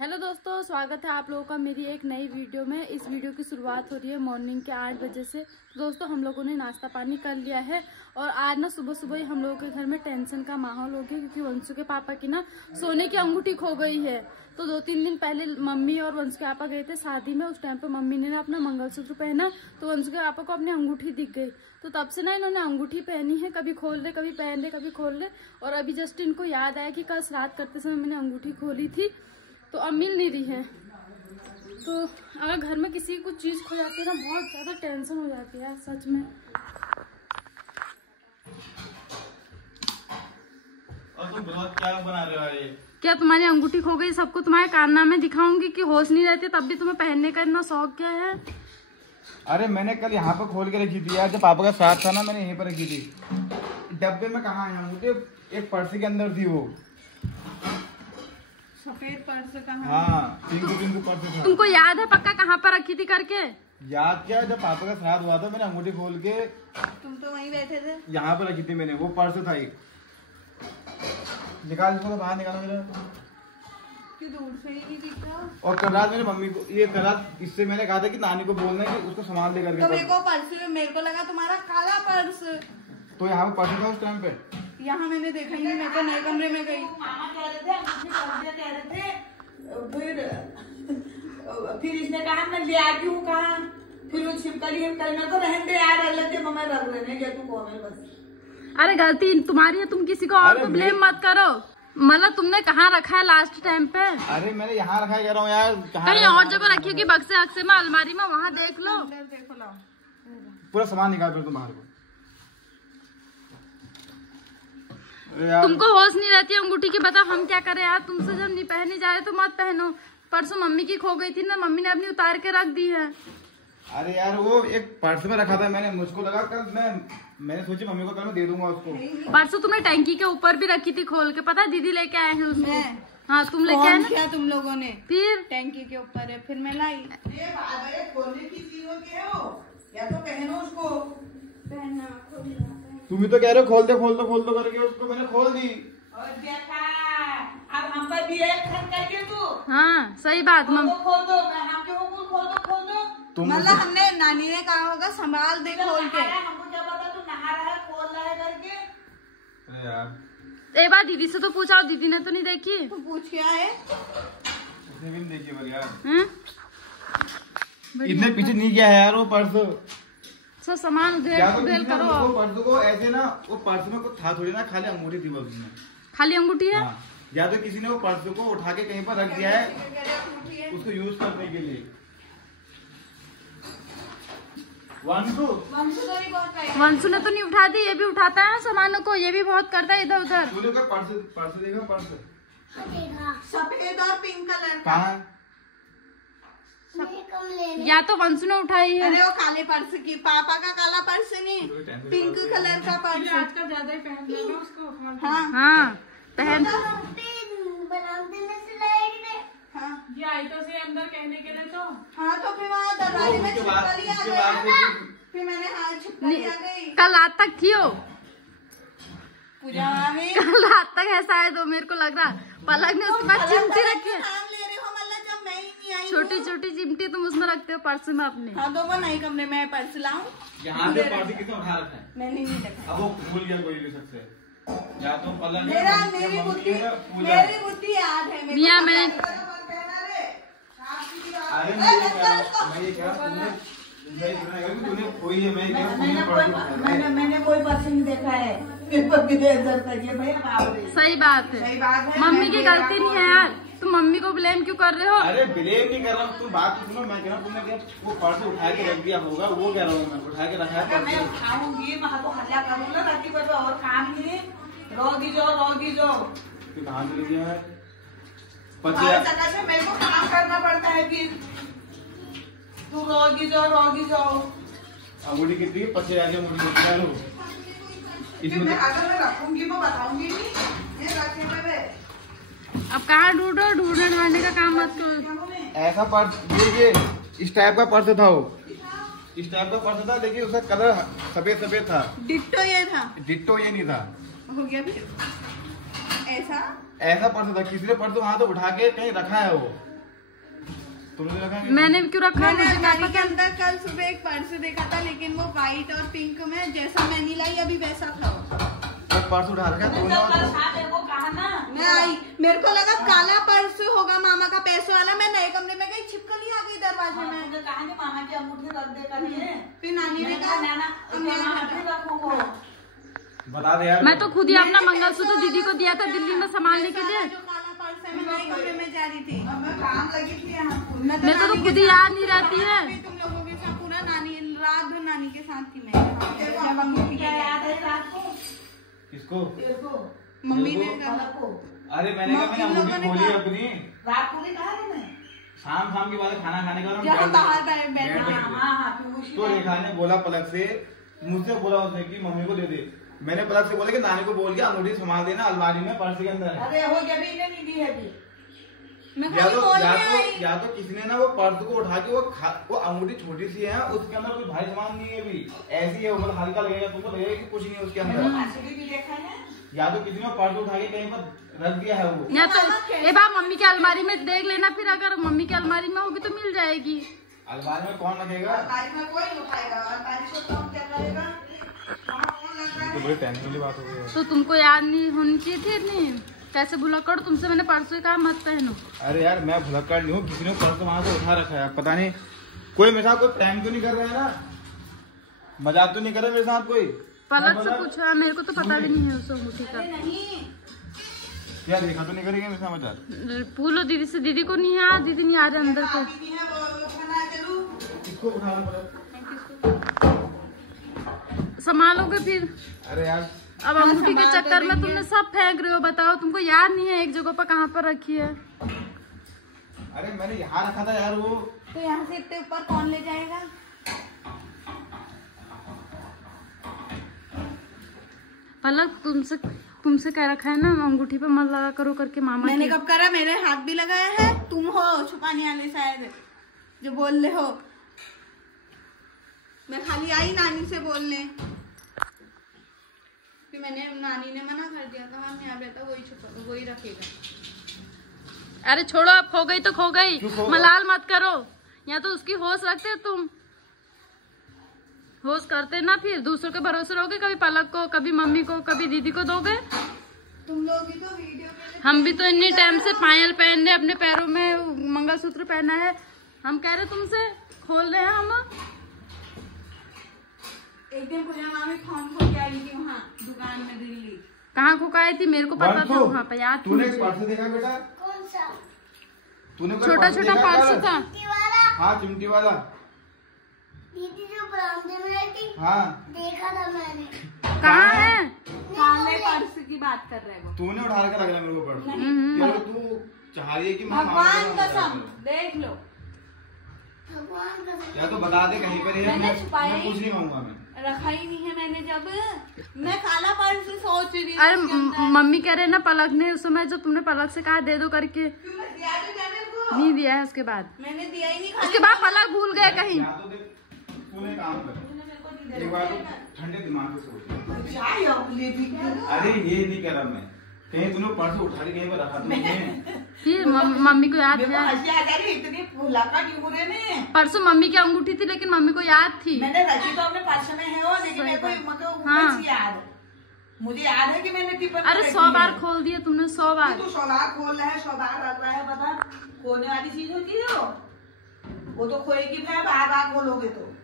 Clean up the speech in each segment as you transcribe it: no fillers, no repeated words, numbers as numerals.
Hello दोस्तों, स्वागत है आप लोगों का मेरी एक नई वीडियो में। इस वीडियो की शुरुआत हो रही है मॉर्निंग के 8 बजे से। तो दोस्तों हम लोगों ने नाश्ता पानी कर लिया है और आज ना सुबह सुबह ही हम लोगों के घर में टेंशन का माहौल हो गया, क्योंकि वंशु के पापा की ना सोने की अंगूठी खो गई है। तो 2-3 दिन पहले मम्मी और वंशु के पापा गए थे शादी में। उस टाइम पे मम्मी ने ना अपना मंगलसूत्र पहना तो वंशु के पापा को अपनी अंगूठी दिख गई। तो तब से ना इन्होंने अंगूठी पहनी है, कभी खोल ले कभी पहन ले कभी खोल ले। और अभी जस्ट इनको याद आया कि कल श्राद्ध करते समय मैंने अंगूठी खोली थी, तो अब मिल नहीं रही है। तो अगर घर में किसी की कुछ चीज खो जाती है ना, बहुत ज्यादा टेंशन हो जाती है सच में। और तुम क्या बना रहे हो ये? क्या तुम्हारी अंगूठी खो गई? सबको तुम्हारे कारनामे दिखाऊंगी कि होश नहीं रहते, तब भी तुम्हें पहनने का इतना शौक क्या है? अरे मैंने कल यहाँ पे खोल के रखी थी यार, जब पापा का श्राद्ध था ना मैंने यहीं पर रखी थी। डब्बे में कहाँ है अंगूठी? एक पर्स के अंदर थी वो सफेद पर्स कहाँ? हाँ, पिंकू पर्स था। तुमको याद है पक्का कहाँ पर रखी थी करके? याद क्या, जब पापा का श्राद्ध हुआ था मैंने अंगूठी खोल के तुम तो वहीं बैठे थे। यहाँ पे रखी थी मैंने। वो पर्स था एक। निकाल इसको, तो बाहर निकालो मेरा। कि दूर से ही नहीं दिखता। और कल रात मेरी मम्मी को ये कल रात इससे मैंने कहा था कि नानी को बोलना है कि उसको सामान दे करके। तो मेरे को लगा तुम्हारा काला पर्स। तो यहाँ पे पर्स था उस टाइम पे। यहाँ मैंने देखा ही नहीं, मैं तो नए कमरे में गई। मामा कह रहे थे फिर इसने कहा मैं ले आती हूँ कहा, फिर वो छिपकली में तो रहने दे यार, अल्लाह के मम्मा रख लेने गया तू कौन है बस। अरे गलती तुम्हारी है, तुम किसी को और को ब्लेम मत करो। मतलब तुमने कहाँ रखा है लास्ट टाइम पे? अरे मैंने यहाँ रखा है, कह रहा हूँ यार। कहीं और जगह रखी होगी, बक्से अक्से में, अलमारी में, वहाँ देख लो। देखो लाओ, पूरा सामान निकाल फिर तुम बाहर को। तुमको होश नहीं रहती अंगूठी की, बताओ हम क्या करें यार? तुमसे जब नहीं पहनी जा रहे तो मत पहनो। परसों मम्मी की खो गई थी ना, मम्मी ने अपनी उतार के रख दी है। अरे यार वो एक पर्स में रखा था मैंने, मुझको लगा कल मैंने सोची मम्मी को कल मैं दे दूंगा उसको। परसों तुमने टैंकी के ऊपर भी रखी थी खोल के, पता दीदी लेके आए हैं उसको। हाँ तुम लेके आए ना। क्या तुम लोगों ने? फिर टैंकी के ऊपर है, फिर मैं लाई। खोलने की चीजों के हो या तो पहनो उसको। पहनना तुम भी तो कह रहे हो खोल दो करके, उसको मैंने खोल दी। और देखा अब हम पर भी एक खन करके तू हाँ सही बात। खोल दो हम क्यों खोल दो। मतलब हमने नानी ने कहा होगा संभाल दे खोल के। हमको क्या पता तू नहा रहा है खोल रहा है करके। अरे यार एक बार दीदी से तो पूछा, दीदी ने तो नहीं देखी। तू पूछ क्या है? उसने भी नहीं देखी बल यार। इतने पीछे नहीं गया है यार वो पर्स। सब सामान उधेड़ करो। वो पर्स को ऐसे ना, वो पर्स में कुछ था थोड़ी ना, खाली अंगूठी थी बस उसमें। खाली अंगूठी है? हाँ। या तो किसी ने वो पर्स को उठा के कहीं पर रख दिया है उसको यूज करने के लिए। वंशु ने तो नहीं उठा दी, ये भी उठाता है सामानों को, ये भी बहुत करता है इधर उधर। तूने कोई पर्स देखा? पर्स सफेद और पिंक कलर। कहाँ? या तो वंशु ने उठाई है। अरे वो काले पर्स की, पापा का काला पर्स नहीं, पिंक कलर का पर्स। आजकल ज्यादा ही पहन लेगा उसको। हाँ पहन। हाँ ये आई तो से अंदर कहने के लिए तो। हाँ तो फिर वहाँ दरवाजे में छिपकली आ गई। फिर मैंने हाँ छिपकली आ गई। कल रात तक थी हो? पूजा में कल रात तक ऐसा है तो मेरे को लग रहा पलक ने उसके पास चिमटी रखी है। नाम ले रहे हो मतलब जब मैं ही नहीं आई। छोटी छोटी चिमटी तुम उसमें रखते हो पर्स में अपने। हाँ तो वो नए कमरे में पर्स लाऊं? यहाँ से पर्स किसने उठा रखा है? मैंने नहीं रखा। अब वो भूल गया कोई भी सबसे, या तो पलक मेरी बुद्धि याद है। मियां मैं अरे मैं ये क्या तूने कोई है, मैंने कोई पर्स नहीं देखा है। सही बात है। मम्मी की गलती नहीं है यार, तुम मम्मी को ब्लेम क्यों कर रहे हो? अरे ब्लेम नहीं कर रहा हूँ, तुम बात सुनो। मैं कह रहा हूँ तुमने क्या वो पर्स उठा के रख दिया होगा, वो कह रहा हूँ मैं। उठा के रखा है मैं उठाऊंगी, वहाँ तो हल्ला करूंगा राती पर और काम नहीं। रोगी जो फिर कहाँ चली गया है? मेरे को काम करना पड़ता है कि तू रोगी जाओ। अंगूठी कितनी है? 25,000 अंगूठी लो। मैं अगर मैं रखूंगी वो बताऊंगी नहीं। ये रखे हुए अब कहाँ ढूंढने ढांडने का काम मत करो। ऐसा पर्स ये इस टाइप का पर्स था, वो इस टाइप का पर्स था, लेकिन उसका कलर सफेद था। डिट्टो ये था? डिट्टो ये नहीं था। हो गया फिर ऐसा ऐसा पर्स था, किसी ने पर्स वहाँ तो उठा के कहीं रखा है वो। तुमने रखा है? मैंने क्यों रखा है? मैंने मुझे क्या अलमारी के पता। अंदर कल सुबह एक पर्स देखा था, लेकिन वो व्हाइट और पिंक में जैसा मैंने लाई अभी वैसा था वो। एक पर्स उठा रखा है मैंने तुमने तो और कल हाँ मेरे को कहा ना। मैं आई, मेरे को लगा काला पर्स होगा मामा का पैसों वाला। मैं नए कमरे में गई, छिपकली आ गई दरवाजे में। मुझे कहा कि मामा की अंगूठी रख दे करके। फिर नानी ने कहा रखूंगा। बता दे यार। मैं तो खुद ही अपना मंगलसूत्र दीदी को दिया था दिल्ली में संभालने के लिए। जो काला पर्स है, मैं नए कमरे में जा रही थी। अब मैं काम लगी थी यहाँ। मैं मेरे को तो खुद ही याद नहीं रहती है। तुम लोगों के साथ पूरा नानी रात भर नानी के साथ थी मैं। जब अंगूठी क्या याद है रात को? किसको? तेरे को? मम्मी ने मेरे कहा को? अरे मैंने कहा मैंने इन लोगों अंगूठी ने खोली कहा। अपनी रात को नहीं कहा था मैं? शाम के बाद खाना खाने के बाद हम जहाँ बैठ बाहर गए। बैठ बैठ गए। गए। हाँ पीयूष तो रेखा ने बोला पलक से, मुझसे बोला उसने कि मम्मी को दे दे। मैंने पलक से बोला कि नानी को बोल के अंगूठी संभाल देना, अलमारी में पर्स के अंदर है। अरे हो जब इन्हें नहीं दी है अभी। मैं या खाली तो बोल या के तो आई। या तो किसी ने ना वो पर्स को उठा के वो अंगूठी छोटी सी है, उसके अंदर कोई भारी सामान नहीं है अभी, ऐसी है, मतलब हल्का लगेगा तुमको, लगेगा कि कुछ नहीं है उसके मैंने अंदर। मासूरी भी देखा है। या तो किसी ने पर्स उठा के कहीं पर रख दिया है वो। या तो ए बा मम्मी की अलमारी में देख लेना, फिर अगर मम्मी की अलमारी में होगी तो मिल जाएगी। अलमारी में कौन रखेगा? अलमारी में कोई नहीं उठाएगा। अलमारी को तो क्या करेगा? वहाँ कौन लग रहा है? तो बड़ी टेंशन वाली बात हो गई है। तो तुमको याद नहीं होनी चाहिए थी इतनी। कैसे भूला कर, तुमसे मैंने परसों कहा मत पहनो। अरे यार मैं भुलक्कड़ नहीं हूँ, किसी ने पर्स वहां से उठा रखा है, पता नहीं कोई मेरे साथ कोई प्रैंक तो नहीं कर रहा है ना, मजाक तो नहीं कर रहा मेरे साथ कोई? पलक से पूछा, मेरे को तो पता भी नहीं है उस अंगूठी का। अरे नहीं, क्या देखा तो नहीं करेंगे मेरे साथ मजाक? पूछो दीदी से, दीदी को नहीं है, दीदी नहीं आ रहे अंदर को। दीदी है वो खाना चलू। किसको उठाना पड़ा? संभालोगे फिर। अरे यार अब अंगूठी के चक्कर में तुमने सब फेंक रहे हो, बताओ तुमको याद नहीं है एक जगह पर कहाँ पर रखी है। अरे मैंने यहाँ रखा था यार वो। तो यहाँ से इतने ऊपर कौन ले जाएगा? पलक तुमसे कह रखा है ना अंगूठी पे मत लगा करो करके मामा मैंने की। कब करा? मेरे हाथ भी लगाया है। तुम हो छुपाने वाले शायद जो बोल रहे हो। मैं खाली आई नानी से बोलने, फिर मैंने नानी ने मना कर दिया था, हम यहाँ रहता वही रखेगा। अरे छोड़ो, अब खो गई तो खो गई, क्यों खो गई? मलाल मत करो। या तो उसकी होश रखते तुम, होश करते ना, फिर दूसरों के भरोसे रहोगे, कभी पलक को, कभी मम्मी को, कभी दीदी को दोगे। तुम लोग भी तो वीडियो के लिए हम भी तो इतने टाइम से पायल पहनने, अपने पैरों में मंगलसूत्र पहना है, हम कह रहे तुमसे खोल रहे हैं हम। एक दिन पूजा मामी फोन खो के आई थी वहाँ दुकान में दिल्ली। कहाँ खुकाई थी? मेरे को पता था वहाँ पे, याद थी तूने मुझे। पर्स देखा बेटा? कौन सा? तूने कोई छोटा पर्स छोटा देखा पर्स कल? था। चिमटी वाला? हाँ चिमटी वाला। दीदी जो बरामदे में रही थी, हाँ देखा था मैंने। कहाँ है? काले पर्स की बात कर रहे हो? तूने उठा के लग रहा है मेरे को पर्स। हम्म। यार तू चाह रही है कि मैं भगवान मामा को कसम बता देख लो। भगवान का दूं। या तो बता दे कहीं पर ही है, मैंने छुपाया मैं ही- कुछ नहीं मांगूंगा मैं। रखा ही नहीं है मैंने। जब मैं काला पर्स सोच रही थी अरे उसके अंदर। मम्मी कह रहे ना पलक ने उस समय, जब तुमने पलक से कहा दे दो करके, दिया तो क्या मेरे को? नहीं दिया है उसके बाद। मैंने दिया ही नहीं। उसके बाद पलक भूल गए कहीं। या तो देख तूने काम कर, एक बार तो ठंडे दिमाग से सोच। चाय अपने भी अरे ये नहीं कर रहा मैं, कहीं तूने पर्स उठा के कहीं पर रखा तो नहीं है? फिर मम्मी को याद मेरे को है, हंसी आ जा रही इतनी फुलाका डिबूरे में। परसों मम्मी की अंगूठी थी लेकिन मम्मी को याद थी। मैंने रखी तो अपने पर्स में है वो, लेकिन मेरे को मतलब हाँ। ऊपर से याद है। मुझे याद है कि मैंने टिफिन में अरे रखी 100 बार है। खोल दिए तुमने, 100 बार। तू 100 बार खोल रहा है, 100 बार रख रहा है, पता खोने वाली चीज होती है वो तो खोएगी भाई, बार बार खोलोगे तो।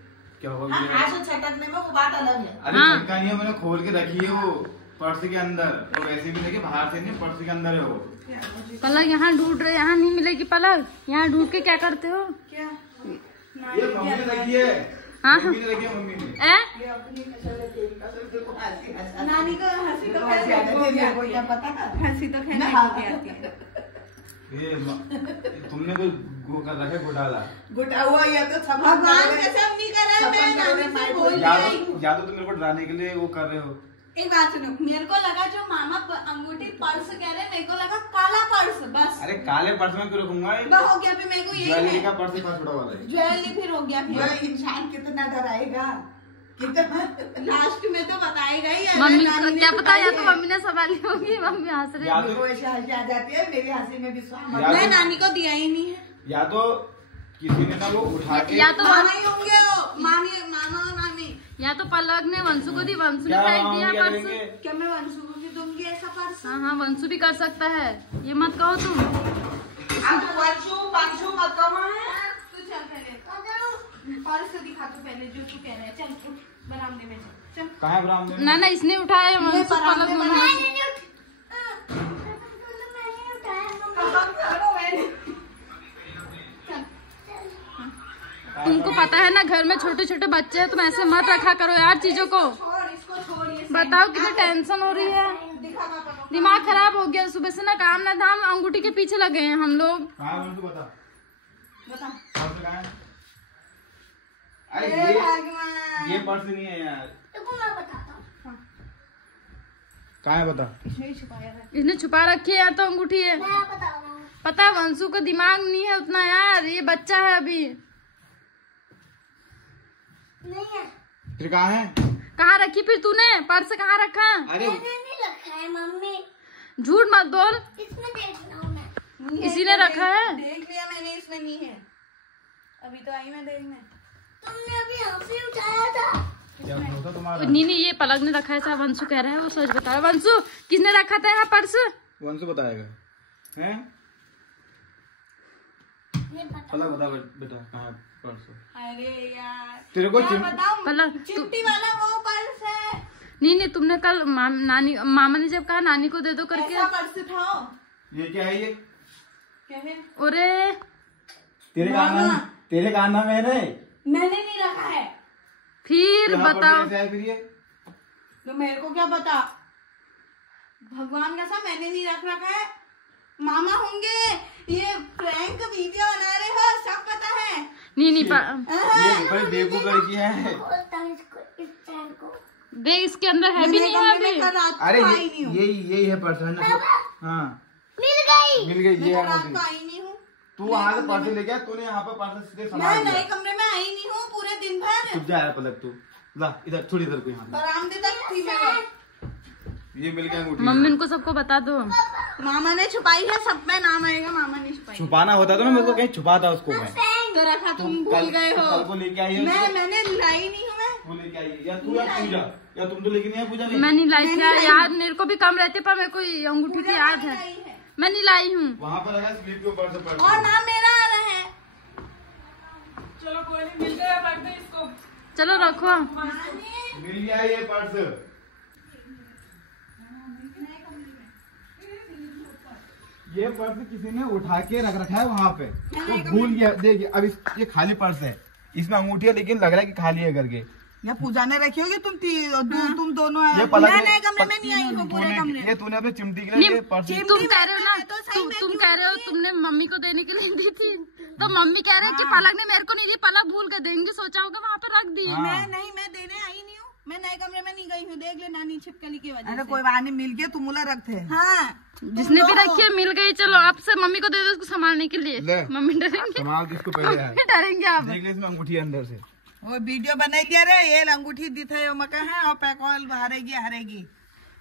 क्या हो हाँ, गया? आंसू छटकने में वो बात अलग है। अरे हाँ। छटका नहीं है, मैंने खोल के रखी है वो पर्स के अंदर, तो वैसे भी देखिए बाहर से नहीं, पर्स के अंदर है वो। पलक यहाँ ढूंढ रहे, यहाँ नहीं मिलेगी पलक, यहाँ ढूंढ के क्या करते हो? क्या? ये मम्मी ने रखी है। हाँ। मम्मी ने रखी है, मम्मी ने। ए? ये अपनी कसम है, तेरी कसम, तेरे को हंसी हंसी- नानी को हंसी तो हंसी कैसे आती है, होगी? तेरे को क्या पता था? हंसी तो खैर ना। नहीं होती आती है। तुमने कोई गो कर रखा है घोटाला। गुटा हुआ या तो सब भगवान कसम नहीं कर रहा है, मैं नानी से बोल या रही तो हूँ। या तो तुम मेरे को डराने के लिए वो कर रहे हो। एक बात सुनो, मेरे को लगा जो मामा अंगूठी पर्स कह रहे, मेरे को लगा काला पर्स, बस अरे काले पर्स में क्यों रखूंगा? वो हो गया। फिर मेरे को यही ज्वेलरी का है, पर्स एक बार छोड़ा हुआ था। ज्वेलरी फिर हो गया। ये फिर इंसान कितना डराएगा, कितना लास्ट में तो बताएगा ही। अगर मम्मी नानी को ने क्या पता, या छुपाई तो है। मम्मी ने संभाली होगी, मम्मी हंस रही या थी। तो मेरे को ऐसे हंसी आ जाती है, मेरी हंसी में विश्वास मत या मैं तो- नानी को दिया ही नहीं है। या तो किसी ने ना वो उठा के या तो मामा ही होंगे वो, मामा और मामी। या तो पलक ने वंशु को दी, वंशु ने क्या फेंक हम दिया क्या पर्स। करेंगे? क्या मैं वंशु को भी दूंगी ऐसा पर्स? हाँ हाँ, वंशु भी कर सकता है, ये मत कहो तुम। अब वंशु वंशु मत कहो है। तू चल पहले पर्स दिखा, तू पहले जो तू कह रहा है। चल उठ, बरामदे में चल। कहाँ है बरामदे में? ना ना, इसने उठाया, वंशु पलक दोनों में से। मैंने उठाया मम्मी। तुमको पता है ना घर में छोटे छोटे बच्चे हैं, तुम ऐसे मत रखा करो यार चीजों को। छोड़ इसको, छोड़ ये। बताओ कितनी टेंशन हो रही है, दिखा पापा को। दिमाग खराब हो गया। सुबह से ना काम ना धाम, अंगूठी के पीछे लगे हैं हम लोग। कहाँ है वंशु बता। बता। पर्स कहाँ है? अरे हे भगवान। ये पर्स नहीं है यार। देखो मैं बताता हूँ। कहाँ है बता। इसने छुपा रखी है या तो अंगूठी है। मैं बता रहा हूँ। पता है वंशु को दिमाग नहीं है उतना यार, ये बच्चा है अभी। नहीं है। फिर कहाँ है? कहाँ रखी फिर तूने पर्स, कहाँ रखा? अरे मैंने नहीं रखा है मम्मी। झूठ मत बोल, इसमें देख रहा हूँ मैं। इसी ने रखा है। देख लिया मैंने, इसमें नहीं है। अभी तो आई मैं देखने। तुमने अभी यहाँ से उठाया था। क्या होता तुम्हारा? नहीं नहीं, ये पलक ने रखा है, ऐसा वंशु कह रहा है, वो सच बता रहा है। वंशु किसने रखा था यहाँ पर्स? वंशु बताएगा। हैं? नहीं पता। पता बता बेटा कहाँ है पर्स? अरे यार तेरे को क्या बताऊं? पलक चिमटी वाला वो पर्स है। नहीं नहीं, तुमने कल नानी मामा ने जब कहा नानी को दे दो करके। ऐसा पर्स था। ये क्या है ये? क्या है? अरे तेरे काना में है। मैंने नहीं रखा है। फिर यहाँ पर बताओ। कैसे है फिर ये? तो मेरे को क्या पता, भगवान का सा मैंने नहीं रखा है। मामा होंगे, ये प्रैंक वीडियो बना रहे हो, सब पता है। नहीं नहीं, ये बड़ी बेवकूफ लड़की है। खोलता हूँ इसको, इस चैन को। देख इसके अंदर है भी नहीं है अभी। अरे यही है पर्स है ना? हाँ मिल गई। मिल गई। ये है रात मोटी। को आई नहीं हूँ। तू वहाँ से पर्स लेके आया, तूने यहाँ पर पर्स सीधे मैं संभाल नए दिया। कमरे में आई नहीं हूँ पूरे दिन भर। चुप जा यार पलक तू। ला इधर थोड़ी इधर को यहाँ। बरामदे तक थी मैं। ये मिल गया अंगूठी। मम्मी इनको सबको बता दो। मामा ने छुपाई है, सब में नाम आएगा, मामा ने छुपाई। छुपाना होता तो ना मेरे को कहीं छुपाता उसको मैं। तो रखा तुम भूल गए हो। कल को लेके आई है मैंने लाई नहीं हूँ मैं। तू लेके आई है या तू या पूजा या तुम तो लेके नहीं है पूजा नहीं। मैं नहीं लाई थी यार, याद मेरे को भी कम रहते, पर मेरे को ये अंगूठी की याद है। लाई है। मैं नहीं लाई हूँ। वहाँ पर लगा स्लीप के ऊपर से पर्स। और नाम मेरा आ रहा है। चलो कोई नहीं, मिल गया, रख दे इसको। चलो रखो। मिल गया ये पर्स। ये पर्स किसी ने उठा के रख रखा है वहाँ पे, तो भूल गया। देखिए अब ये खाली पर्स है, इसमें अंगूठी है लेकिन लग रहा है कि खाली है करके। या पूजा ने रखी होगी, तुम दोनों आए। ये पलक मैं नए कमरे में नहीं आई हूँ पूरे कमरे। ये तूने अपने चिमटी के लिए ये पर्स। तुम कह रहे हो ना, तो सही में तुम क्यों कह रहे हो तुमने मम्मी को देने के लिए दी थी, तो मम्मी कह रहे हैं कि पलक ने मेरे को नहीं दी, पलक भूल के देंगे, सोचा होगा वहाँ पे रख दी। मैं देने आई नहीं हूँ, मैं नए कमरे में नहीं गई हूँ। देख ले नानी छिपकली की वजह से। अरे कोई बात नहीं, मिल गया, तुम रखते। हाँ जिसने भी रखी है मिल गई। चलो आपसे मम्मी को दे दो उसको संभालने के लिए। ले। मम्मी डरेंगे, संभाल किसको पहले है। मम्मी डरेंगे आप। देख ले इसमें अंगूठी है अंदर से। वो वीडियो बनाई दिया रे, ये अंगूठी दी थे मका है और पैकॉल हरेगी।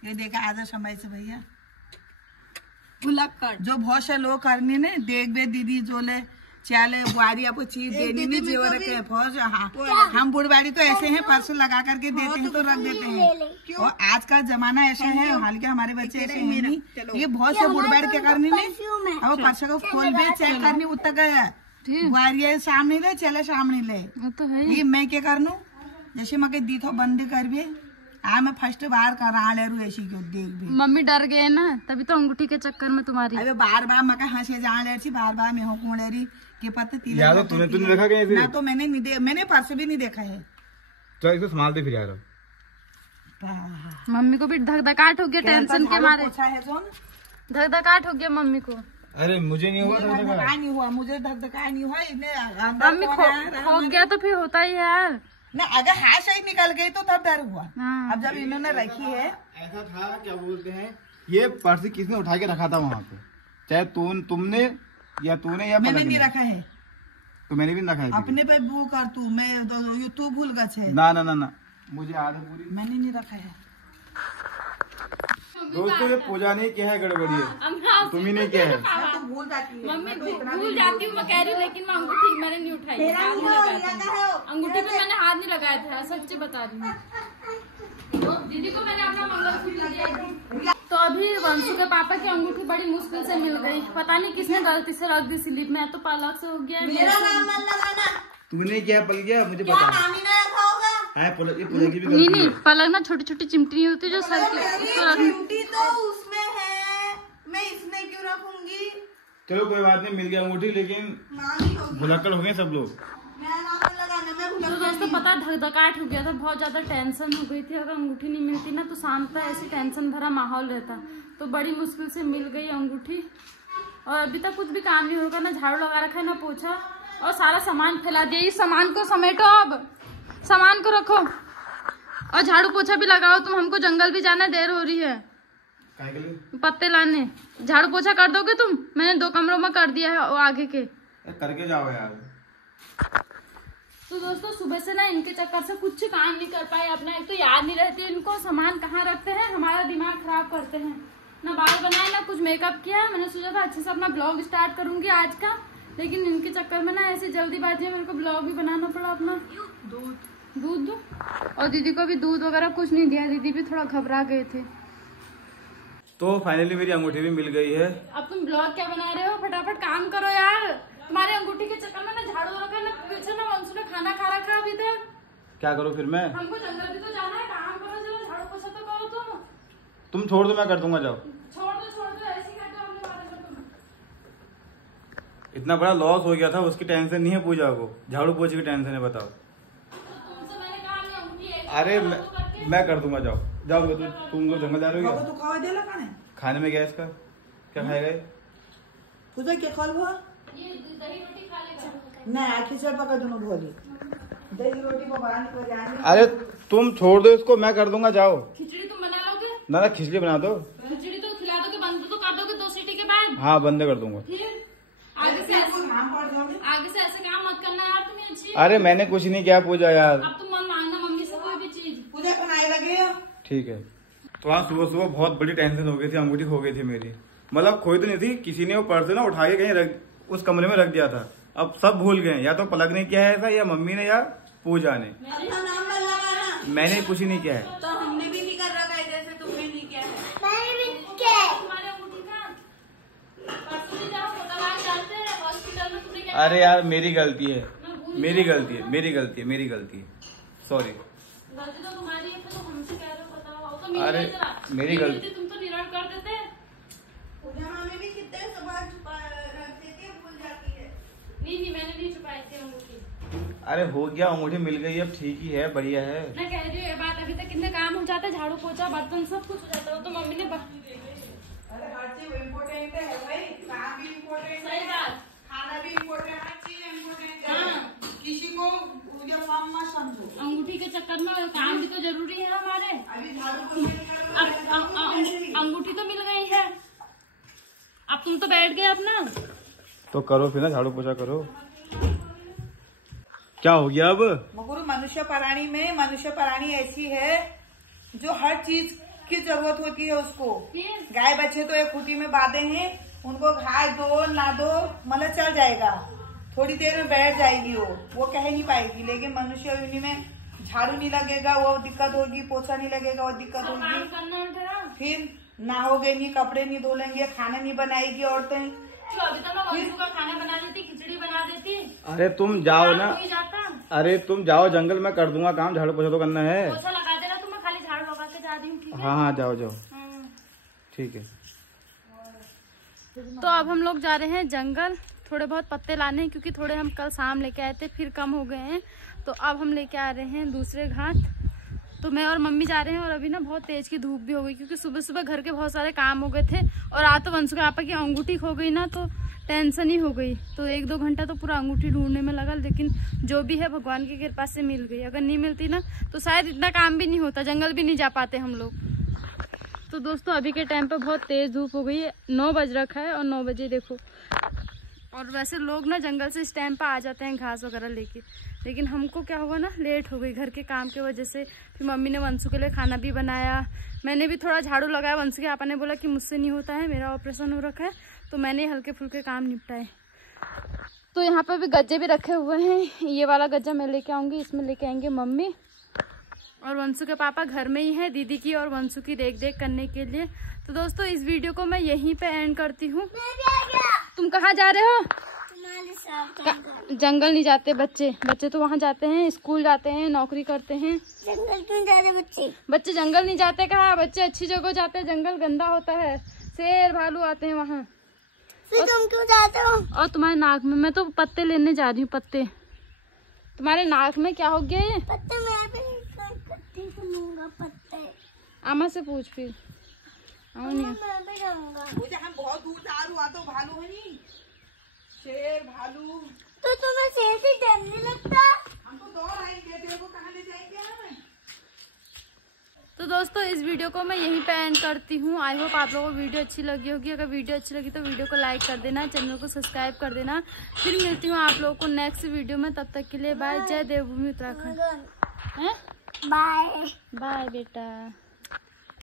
ये देखा आधा समय से भैया भुलक्कड़ जो बहुत से लोग करनी ने देख बे दीदी जोले चाले बुआरी आपको चीज देनी नहीं जेवर के फौज। हाँ हम बुढ़बाड़ी तो ऐसे हैं, पर्स लगा करके देते हैं तो रख देते हैं। और आज का जमाना ऐसा है, हाल के हमारे बच्चे ऐसे हैं नहीं। ये बहुत से बुढ़बाड़ी क्या करनी नहीं, और पर्स को खोल बे चेक करनी उत्तर गया बुआरी सामने ले चले सामने ले। वो तो है। ये मैं क्या करनू, जैसे मके दी थो बंद कर बे आ मैं फर्स्ट बार करा ले रू ऐसी क्यों देख भी। मम्मी डर गए ना, तभी तो अंगूठी के चक्कर में तुम्हारी। अबे बार मका हंसे जा ले थी, बार मैं हो कौन री के पता तिलक याद है तूने देखा क्या ऐसे? ना तो मैंने नहीं मैंने पर्स भी नहीं देखा है। तो इसको संभाल दे फिर यार। मम्मी को भी धक-धकाट हो गया टेंशन के मारे, पूछा है जोन धक-धकाट हो गया मम्मी को। अरे मुझे नहीं हुआ था धक्का नहीं हुआ, मुझे धक्का नहीं हुआ। मम्मी खो गया तो फिर होता ही है यार ना, अगर हाथ सही निकल गई तो तब डर हुआ। हाँ। अब जब इन्होंने रखी है, ऐसा था क्या बोलते हैं, ये पर्स किसने उठा के रखा था वहाँ पे, चाहे तुमने या तूने या मैंने पलक नहीं ने। रखा है। तो मैंने भी नहीं रखा है अपने पे वो कर तू, मैं तू भूल गए है। ना ना ना ना मुझे याद है पूरी। मैंने नहीं रखा है। दोस्तों ये पूजा नहीं किया है, गड़बड़ी है, तुम ही नहीं किया है। तो भूल जाती है। मम्मी भूल जाती हूँ, मैं कह रही हूँ, लेकिन मैं अंगूठी मैंने नहीं उठाई, हाथ नहीं लगाया था अंगूठी पे, मैंने हाथ नहीं लगाया था, सच्ची बता रही हूँ। दीदी को मैंने अपना मंगलसूत्र दिया था। तो अभी वंशु के पापा की अंगूठी बड़ी मुश्किल से मिल गई, पता नहीं किसने गलती से रख दी स्लिप में, तो पलक से हो गया। मेरा नाम मत लगाना। तूने क्या पल गया मुझे क्या पता नाम ही ना रखा होगा। है, ये पुलक की भी गलती नहीं है। पलक ना छोटी छोटी चिमटी नहीं होती जो सर के उसको रखनी। ड्यूटी तो उसमें है, मैं इसमें क्यों रखूंगी। चलो कोई बात नहीं, मिल गया अंगूठी, लेकिन नाम ही होगी। भुलक्कड़ हो गए सब लोग। मेरा नाम मत लगाना, मैं तो भूल दोस्तों पता धकधकाहट हो गया था, बहुत ज्यादा टेंशन हो गई थी। अगर अंगूठी नहीं मिलती ना तो शाम तक ऐसी टेंशन भरा माहौल रहता, तो बड़ी मुश्किल से मिल गई अंगूठी। और अभी तक कुछ भी काम नहीं होगा, ना झाड़ू लगा रखा है ना पोछा, और सारा सामान फैला दिया। इस सामान को समेटो, अब सामान को रखो और झाड़ू पोछा भी लगाओ। तुम हमको जंगल भी जाना, देर हो रही है काहे के लिए? पत्ते लाने। झाड़ू पोछा कर दोगे तुम? मैंने 2 कमरों में कर दिया है, वो आगे के। करके जाओ यार। तो दोस्तों सुबह से ना इनके चक्कर से कुछ काम नहीं कर पाए अपना। एक तो याद नहीं रहती इनको सामान कहाँ रखते हैं, हमारा दिमाग खराब करते हैं। ना बाल बनाए ना कुछ मेकअप किया। मैंने सोचा था अच्छे से अपना ब्लॉग स्टार्ट करूंगी आज का, लेकिन इनके चक्कर में ना ऐसी जल्दीबाजी में मेरे को ब्लॉग भी बनाना पड़ा अपना। दूध दो। और दीदी को भी दूध वगैरह कुछ नहीं दिया, दीदी भी थोड़ा घबरा गए थे। तो फाइनली मेरी अंगूठी भी मिल गई है। अब तुम ब्लॉग क्या बना रहे हो? फटाफट काम करो यार। तुम्हारे अंगूठी के चक्कर में ना झाड़ू रखा, ना पीछे ना वंशु ने खाना खा रखा अभी तक। क्या करूँ फिर मैं? हमको जंगल भी तो जाना है, काम करो जरा, झाड़ू पोछा तो करो तुम छोड़ दो, मैं कर दूंगा, जाओ। छोड़ दो ऐसे ही करते हमने वाले को तुम। इतना बड़ा लॉस हो गया था, उसकी टेंशन नहीं है पूजा को, झाड़ू पोछे की टेंशन है, बताओ। तुमसे मैंने कहा नहीं अंगूठी एक अरे मैं कर दूंगा, जाओ जाओ। तुम लोग जंगल जा रहे हो बाबा क्या? तू खावा देला खाने खाने में गैस का क्या खाएगा? पूजा के खल हुआ ये दही रोटी खा लेगा। ना खिचड़ पका दोनों भोली दही रोटी को बनाने को जाने। अरे तुम छोड़ दो इसको, मैं कर दूंगा, जाओ। खिचड़ी तुम बना लोगे? ना खिचड़ी बना दो। खिचड़ी तो खिला दोगे, बंद तो कर दोगे 2 सीटी के बाद? हाँ बंद कर दूंगा। फिर आगे से ऐसे काम मत करना यार, तुम्हें अच्छी। अरे मैंने कुछ नहीं किया पूजा यार। अब तुम मन मांगना मम्मी से कोई भी चीज। पूजा बनाए लगे हो। ठीक है। तो आज सुबह सुबह बहुत बड़ी टेंशन हो गई थी, अंगूठी खो गई थी मेरी। मतलब खोई तो नहीं थी, किसी ने वो पर्स ना उठा के कहीं उस कमरे में रख दिया था। अब सब भूल गए, या तो पलक ने किया है ऐसा, या मम्मी ने, या पूजा ने। अपना नाम मत लगाना। मैंने कुछ ही नहीं किया है। तो हमने भी नहीं कर रखा है जैसे तुमने नहीं किया है। मैंने भी क्या तुम्हारे अंगूठी का परसों भी जाओ, दवा डालते हैं हॉस्पिटल में। तुमने क्या? अरे यार मेरी गलती है, मेरी गलती है, मेरी गलती है, मेरी गलती है, सॉरी। गलती तो तुम्हारी है, तो तुमसे कह रहे हो बताओ। तो मेरी अरे, नहीं जरा। मेरी गलती। तुम तो निराश कर देते। पूजा मामी भी कितने सामान छुपा रख देती है, भूल जाती है। नहीं मैंने नहीं छुपाई थी अंगूठी। अरे हो गया, अंगूठी मिल गई, अब ठीक ही है, बढ़िया है। मैं कह रही हूँ ये बात, अभी तक कितने काम हो जाते, झाड़ू पोछा बर्तन सब कुछ हो जाता। तो मम्मी ने अरे हर चीज इम्पोर्टेंट है भाई, काम भी इम्पोर्टेंट सही है, बात। खाना भी इम्पोर्टेंट, हर चीज इम्पोर्टेंट है। हाँ। किसी को पूजा काम मत समझो। अंगूठी के चक्कर में काम भी तो जरूरी है हमारे। अभी झाड़ू पोछा अंगूठी तो मिल गई है, अब तुम तो बैठ गए अपना। तो करो फिर ना, झाड़ू पोछा करो। क्या हो गया अब? मगुरु मनुष्य प्राणी में मनुष्य प्राणी ऐसी है जो हर चीज की जरूरत होती है उसको। फिर गाय बच्चे तो एक खूटी में बांधे हैं, उनको घास दो ना दो मतलब चल जाएगा, थोड़ी देर में बैठ जाएगी, वो कह नहीं पाएगी। लेकिन मनुष्य योनि में झाड़ू नहीं लगेगा वो दिक्कत होगी, पोछा नहीं लगेगा वो दिक्कत काम होगी, करना है तेरा। फिर नहाओगे नहीं, कपड़े नहीं धोलेंगे, खाना नहीं बनाएगी औरतें। तो अभी तक मैं वंशु का खाना बना देती, खिचड़ी बना देती। अरे तुम जाओ ना, काम हो ही जाता। अरे तुम जाओ जंगल, में कर दूंगा काम, झाड़ू पोछा तो करना है। पोछा लगा देना, तुम मैं खाली झाड़ू लगा के जा रही हूँ, ठीक है? हाँ हाँ जाओ जाओ, हाँ। ठीक है। तो अब हम लोग जा रहे हैं जंगल, थोड़े बहुत पत्ते लाने, क्योंकि थोड़े हम कल शाम लेके आए थे, फिर कम हो गए हैं। तो अब हम लेके आ रहे हैं दूसरे घाट। तो मैं और मम्मी जा रहे हैं, और अभी ना बहुत तेज की धूप भी हो गई, क्योंकि सुबह सुबह घर के बहुत सारे काम हो गए थे। और आज तो वंशु के पापा की अंगूठी खो गई ना, तो टेंशन ही हो गई। तो 1-2 घंटा तो पूरा अंगूठी ढूंढने में लगा, लेकिन जो भी है भगवान की कृपा से मिल गई। अगर नहीं मिलती ना तो शायद इतना काम भी नहीं होता, जंगल भी नहीं जा पाते हम लोग। तो दोस्तों अभी के टाइम पे बहुत तेज धूप हो गई है, 9 बज रखा है, और 9 बजे देखो और वैसे लोग ना जंगल से इस टाइम पर आ जाते हैं घास वगैरह लेके, लेकिन हमको क्या हुआ ना, लेट हो गई घर के काम की वजह से। फिर मम्मी ने वंशु के लिए खाना भी बनाया, मैंने भी थोड़ा झाड़ू लगाया। वंशु के पापा ने बोला कि मुझसे नहीं होता है, मेरा ऑपरेशन हो रखा है, तो मैंने हल्के फुल्के काम निपटाए। तो यहाँ पर भी गज्जे भी रखे हुए हैं। ये वाला गज्जा मैं लेके आऊँगी, इसमें लेके आएंगे मम्मी। और वंशु के पापा घर में ही है दीदी की और वंशु की देख देख करने के लिए। तो दोस्तों इस वीडियो को मैं यहीं पे एंड करती हूँ। तुम कहाँ जा रहे हो? तुम्हारे साथ जंगल नहीं जाते बच्चे, बच्चे तो वहाँ जाते हैं, स्कूल जाते हैं, नौकरी करते हैं। जंगल क्यों जा रहे बच्चे? बच्चे जंगल नहीं जाते, कहा बच्चे अच्छी जगह जाते हैं, जंगल गंदा होता है, शेर भालू आते हैं वहाँ। फिर तुम क्यों जाते हो? और तुम्हारे नाक में, मैं तो पत्ते लेने जा रही हूँ, पत्ते। तुम्हारे नाक में क्या हो गया ये? पत्ते मैं भी लूंगा पत्ते। आमा से पूछ फिर। आओ नहीं, मैं भी जाऊंगा। वो जहाँ बहुत दूर जा रहा तो भालू है नहीं, शेर भालू। तो तुम्हें शेर से डर नहीं लगता? हम तो दौड़ आएंगे, तेरे को कहाँ ले जाएंगे हमें? तो दोस्तों इस वीडियो को मैं यहीं पे एंड करती हूँ। आई होप आप लोगों को वीडियो अच्छी लगी होगी। अगर वीडियो अच्छी लगी तो वीडियो को लाइक कर देना, चैनल को सब्सक्राइब कर देना। फिर मिलती हूँ आप लोगों को नेक्स्ट वीडियो में, तब तक के लिए बाय। जय देवभूमि उत्तराखंड। बाय बाय बेटा।